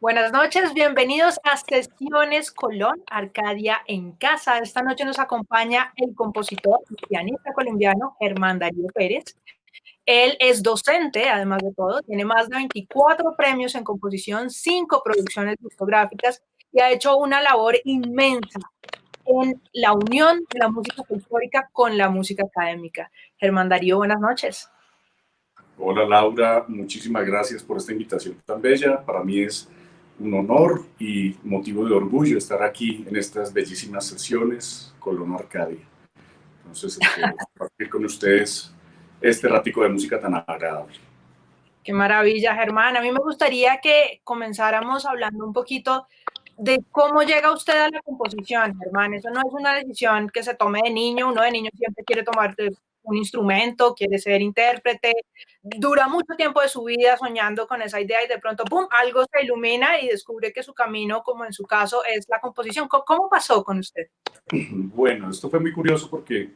Buenas noches, bienvenidos a Sesiones Colón, Arcadia en Casa. Esta noche nos acompaña el compositor y pianista colombiano Germán Darío Pérez. Él es docente, además de todo, tiene más de 24 premios en composición, 5 producciones discográficas y ha hecho una labor inmensa en la unión de la música folclórica con la música académica. Germán Darío, buenas noches. Hola Laura, muchísimas gracias por esta invitación tan bella. Para mí es un honor y motivo de orgullo estar aquí en estas bellísimas sesiones Colón Arcadia. Entonces espero compartir con ustedes este ratico de música tan agradable. Qué maravilla, Germán. A mí me gustaría que comenzáramos hablando un poquito de cómo llega usted a la composición, Germán. Eso no es una decisión que se tome de niño. Uno de niño siempre quiere tomar un instrumento, quiere ser intérprete. Dura mucho tiempo de su vida soñando con esa idea y de pronto, ¡pum!, algo se ilumina y descubre que su camino, como en su caso, es la composición. ¿Cómo pasó con usted? Bueno, esto fue muy curioso porque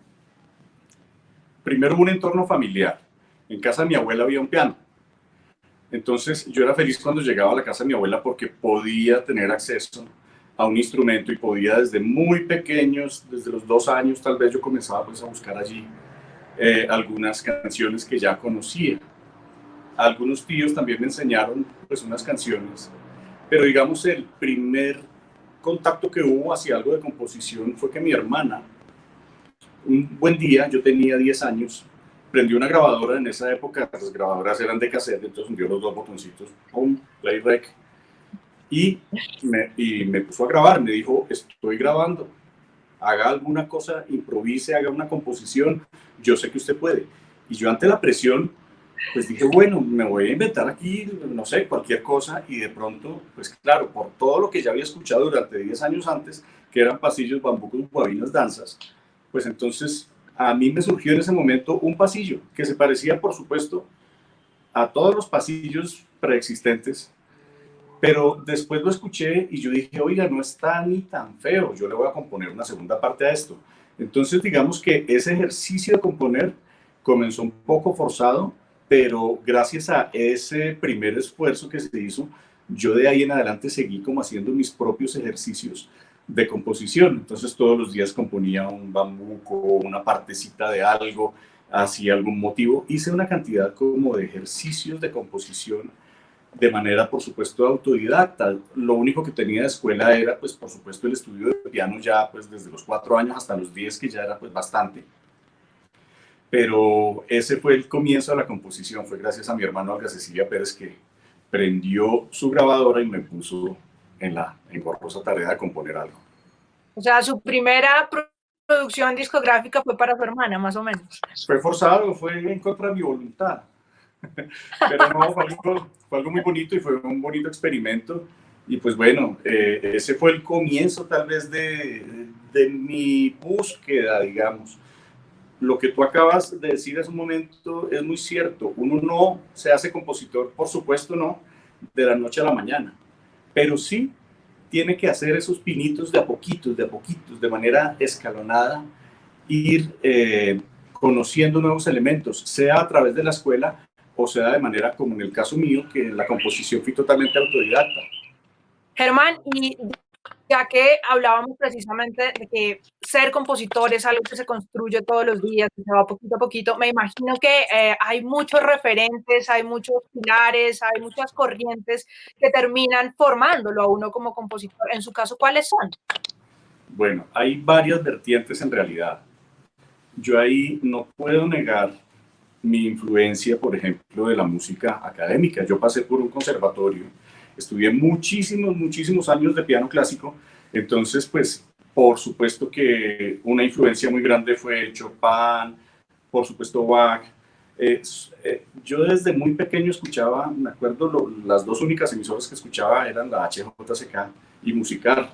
primero hubo un entorno familiar. En casa de mi abuela había un piano. Entonces yo era feliz cuando llegaba a la casa de mi abuela porque podía tener acceso a un instrumento y podía desde muy pequeños, desde los 2 años tal vez yo comenzaba pues a buscar allí algunas canciones que ya conocía. Algunos tíos también me enseñaron pues unas canciones, pero digamos el primer contacto que hubo hacia algo de composición fue que mi hermana, un buen día, yo tenía 10 años, prendió una grabadora. En esa época las grabadoras eran de cassette, entonces hundió los dos botoncitos, pum, play rec, y me puso a grabar. Me dijo, estoy grabando, haga alguna cosa, improvise, haga una composición, yo sé que usted puede. Y yo ante la presión, pues dije, bueno, me voy a inventar aquí, no sé, cualquier cosa. Y de pronto, pues claro, por todo lo que ya había escuchado durante 10 años antes, que eran pasillos, bambucos, guabinas, danzas, pues entonces a mí me surgió en ese momento un pasillo que se parecía, por supuesto, a todos los pasillos preexistentes, pero después lo escuché y yo dije, oiga, no está ni tan feo, yo le voy a componer una segunda parte a esto. Entonces, digamos que ese ejercicio de componer comenzó un poco forzado, pero gracias a ese primer esfuerzo que se hizo, yo de ahí en adelante seguí como haciendo mis propios ejercicios de composición. Entonces, todos los días componía un bambuco, una partecita de algo, hacía algún motivo. Hice una cantidad como de ejercicios de composición de manera, por supuesto, autodidacta. Lo único que tenía de escuela era, pues, por supuesto, el estudio de piano ya, pues, desde los 4 años hasta los 10, que ya era, pues, bastante. Pero ese fue el comienzo de la composición. Fue gracias a mi hermano Olga Cecilia Pérez que prendió su grabadora y me puso en la engorrosa tarea de componer algo. O sea, su primera producción discográfica fue para su hermana, más o menos. Fue forzado, fue en contra de mi voluntad. Pero no, fue algo muy bonito y fue un bonito experimento. Y pues bueno, ese fue el comienzo tal vez de mi búsqueda, digamos. Lo que tú acabas de decir hace un momento es muy cierto. Uno no se hace compositor, por supuesto no, de la noche a la mañana, pero sí tiene que hacer esos pinitos de a poquitos, de manera escalonada, ir conociendo nuevos elementos, sea a través de la escuela o sea de manera como en el caso mío, que en la composición fui totalmente autodidacta. Germán, y ya que hablábamos precisamente de que ser compositor es algo que se construye todos los días, que se va poquito a poquito, me imagino que hay muchos referentes, hay muchos pilares, hay muchas corrientes que terminan formándolo a uno como compositor. En su caso, ¿cuáles son? Bueno, hay varias vertientes en realidad. Yo ahí no puedo negar mi influencia, por ejemplo, de la música académica. Yo pasé por un conservatorio, estudié muchísimos, muchísimos años de piano clásico, entonces, pues, por supuesto que una influencia muy grande fue Chopin, por supuesto Bach. Yo desde muy pequeño escuchaba, me acuerdo, las dos únicas emisoras que escuchaba eran la HJCK y Musical.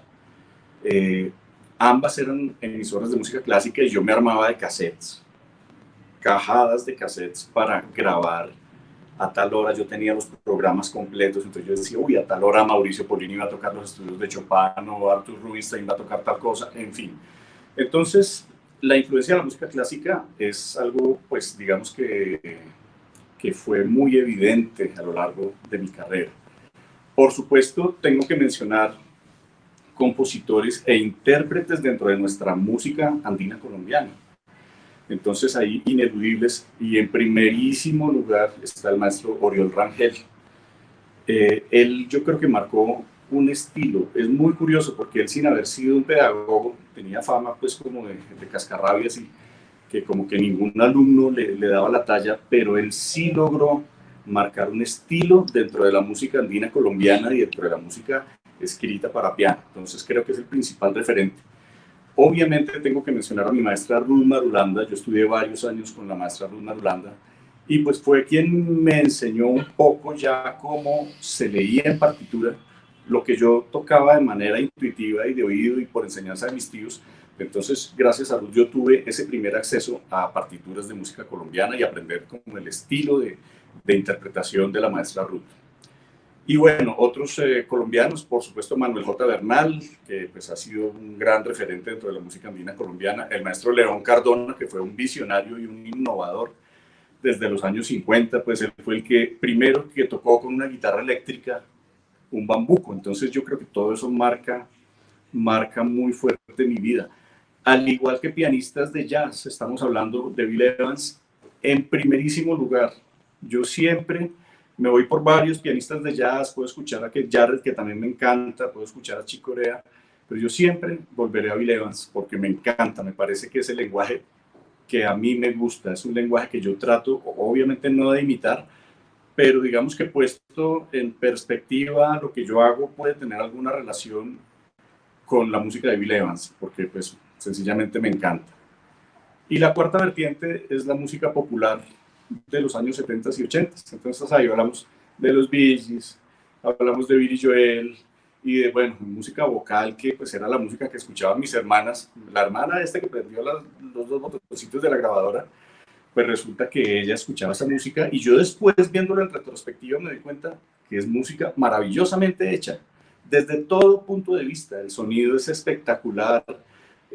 Eh, Ambas eran emisoras de música clásica y yo me armaba de cassettes, cajadas de cassettes para grabar. A tal hora yo tenía los programas completos, entonces yo decía, uy, a tal hora Mauricio Polini va a tocar los estudios de Chopin o Arthur Rubinstein va a tocar tal cosa, en fin. Entonces, la influencia de la música clásica es algo, pues, digamos que fue muy evidente a lo largo de mi carrera. Por supuesto, tengo que mencionar compositores e intérpretes dentro de nuestra música andina colombiana. Entonces, ahí ineludibles, y en primerísimo lugar está el maestro Oriol Rangel. Él, yo creo que marcó un estilo. Es muy curioso porque él, sin haber sido un pedagogo, tenía fama pues como de cascarrabias, y que como que ningún alumno le daba la talla, pero él sí logró marcar un estilo dentro de la música andina colombiana y dentro de la música escrita para piano. Entonces creo que es el principal referente. Obviamente tengo que mencionar a mi maestra Ruth Marulanda. Yo estudié varios años con la maestra Ruth Marulanda, y pues fue quien me enseñó un poco ya cómo se leía en partitura lo que yo tocaba de manera intuitiva y de oído y por enseñanza de mis tíos. Entonces, gracias a Ruth, yo tuve ese primer acceso a partituras de música colombiana y aprender como el estilo de interpretación de la maestra Ruth. Y bueno, otros colombianos, por supuesto Manuel J. Bernal, que pues ha sido un gran referente dentro de la música andina colombiana, el maestro León Cardona, que fue un visionario y un innovador desde los años 50, pues él fue el que primero que tocó con una guitarra eléctrica un bambuco. Entonces yo creo que todo eso marca muy fuerte mi vida. Al igual que pianistas de jazz, estamos hablando de Bill Evans, en primerísimo lugar. Yo siempre me voy por varios pianistas de jazz, puedo escuchar a Keith Jarrett, que también me encanta, puedo escuchar a Chick Corea, pero yo siempre volveré a Bill Evans porque me encanta, me parece que es el lenguaje que a mí me gusta, es un lenguaje que yo trato, obviamente no de imitar, pero digamos que puesto en perspectiva, lo que yo hago puede tener alguna relación con la música de Bill Evans, porque pues sencillamente me encanta. Y la cuarta vertiente es la música popular de los años 70 y 80. Entonces ahí hablamos de los Bee Gees, hablamos de Billy Joel y de, bueno, música vocal, que pues era la música que escuchaban mis hermanas. La hermana que prendió los dos botoncitos de la grabadora, pues resulta que ella escuchaba esa música, y yo después, viéndolo en retrospectiva, me di cuenta que es música maravillosamente hecha, desde todo punto de vista. El sonido es espectacular,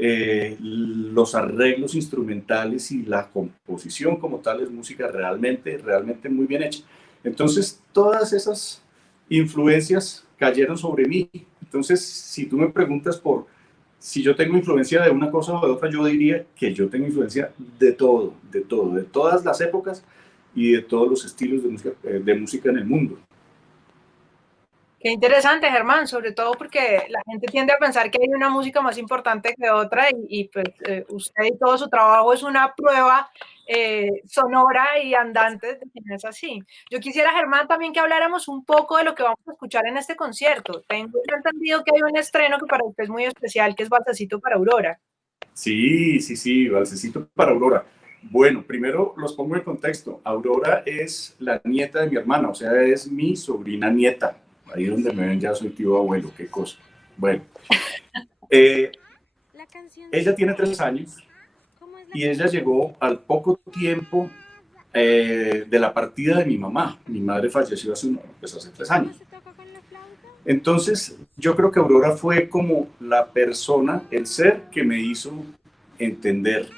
los arreglos instrumentales y la composición como tal es música realmente muy bien hecha. Entonces, todas esas influencias cayeron sobre mí. Entonces, si tú me preguntas por si yo tengo influencia de una cosa o de otra, yo diría que yo tengo influencia de todo, de todas las épocas y de todos los estilos de música en el mundo. Qué interesante, Germán, sobre todo porque la gente tiende a pensar que hay una música más importante que otra, y pues usted y todo su trabajo es una prueba sonora y andante de que no es así. Yo quisiera, Germán, también que habláramos un poco de lo que vamos a escuchar en este concierto. Tengo entendido que hay un estreno que para usted es muy especial, que es Valsecito para Aurora. Sí, Valsecito para Aurora. Bueno, primero los pongo en contexto. Aurora es la nieta de mi hermana, o sea, es mi sobrina nieta. Ahí donde me ven ya soy tío abuelo, qué cosa. Bueno, ella tiene 3 años y ella llegó al poco tiempo de la partida de mi mamá. Mi madre falleció hace 3 años. Entonces, yo creo que Aurora fue como la persona, el ser que me hizo entender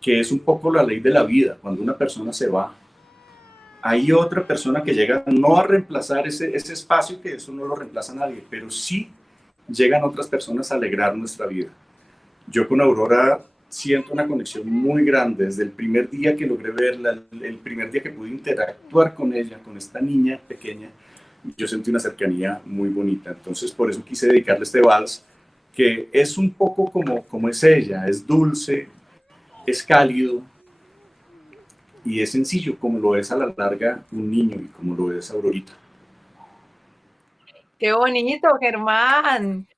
que es un poco la ley de la vida. Cuando una persona se va, hay otra persona que llega no a reemplazar ese espacio, que eso no lo reemplaza nadie, pero sí llegan otras personas a alegrar nuestra vida. Yo con Aurora siento una conexión muy grande desde el primer día que logré verla, el primer día que pude interactuar con ella, con esta niña pequeña. Yo sentí una cercanía muy bonita. Entonces por eso quise dedicarle este vals, que es un poco como es ella, es dulce, es cálido y es sencillo, como lo es a la larga un niño y como lo es Aurorita. ¡Qué bonito, Germán!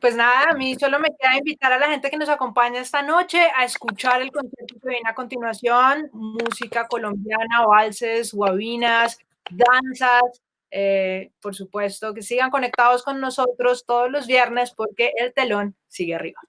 Pues nada, a mí solo me queda invitar a la gente que nos acompaña esta noche a escuchar el concierto que viene a continuación: música colombiana, valses, guabinas, danzas. Por supuesto, que sigan conectados con nosotros todos los viernes porque el telón sigue arriba.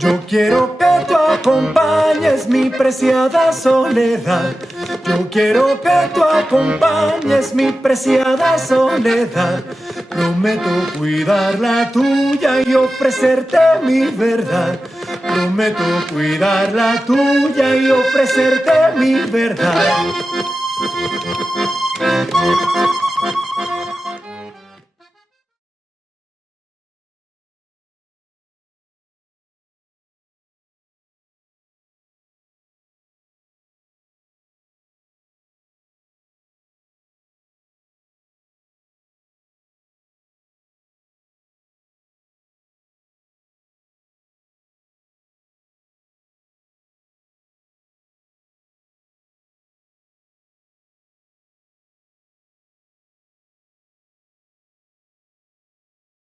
Yo quiero que tú acompañes mi preciada soledad. Yo quiero que tú acompañes mi preciada soledad. Prometo cuidar la tuya y ofrecerte mi verdad. Prometo cuidar la tuya y ofrecerte mi verdad.